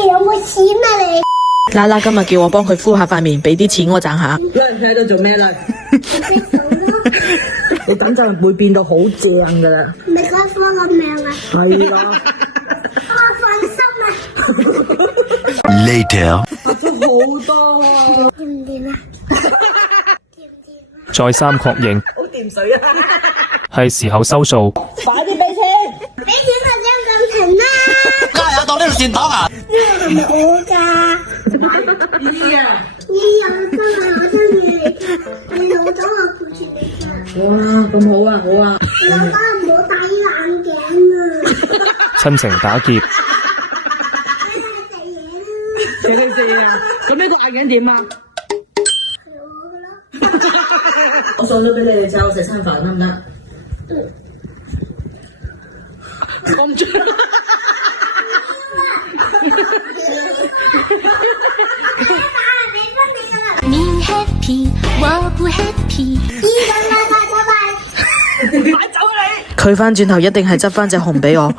你有冇錢啊你？啦啦今日叫我幫佢敷下塊面，俾啲錢我賺下。你喺度做咩啦？你等陣會變到好正噶啦。你想科個命啊？係啦。我放心啊。Later， 拍咗好多啊。掂唔掂啊？再三確認，好掂水啊！係時候收數。快啲俾錢！俾錢就張咁停啦。加油當呢度善堂啊！呢個係咪我㗎？咦啊！你有真係我中意你，你老咗我顧住你㗎。哇，咁好啊，好啊！老闆唔好戴眼鏡啊！親情打劫，俾你借啊！咁呢個眼鏡點啊？我送咗俾你哋就食餐飯得唔得？我唔做。你 happy， 我不 happy。快走啊你！佢翻轉頭一定係執翻隻熊俾我。